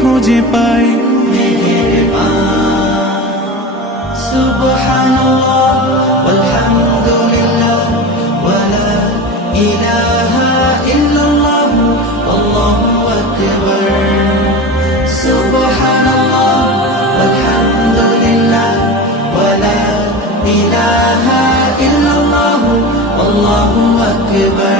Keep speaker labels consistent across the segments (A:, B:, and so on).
A: খুঁজে পাই।
B: সুবহানাল্লাহ ওয়ালহামদুলিল্লাহ ওয়ালা ইলাহা ইল্লাল্লাহ, আল্লাহু আকবার। সুবহানাল্লাহ ওয়ালহামদুলিল্লাহ ওয়ালা ইলাহা ইল্লাল্লাহ, আল্লাহু আকবার।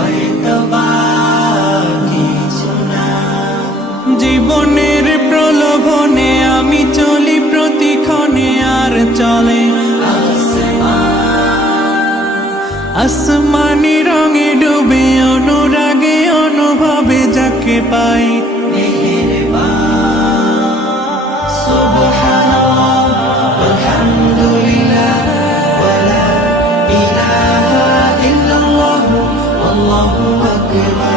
B: হয়তো
A: জীবনের প্রলোভনে আমি চলি প্রতিক্ষণে আর চলে আসমানি রঙে ডুবে অনুরাগে অনুভবে যাকে পাই।
B: আল্লাহু আকবার।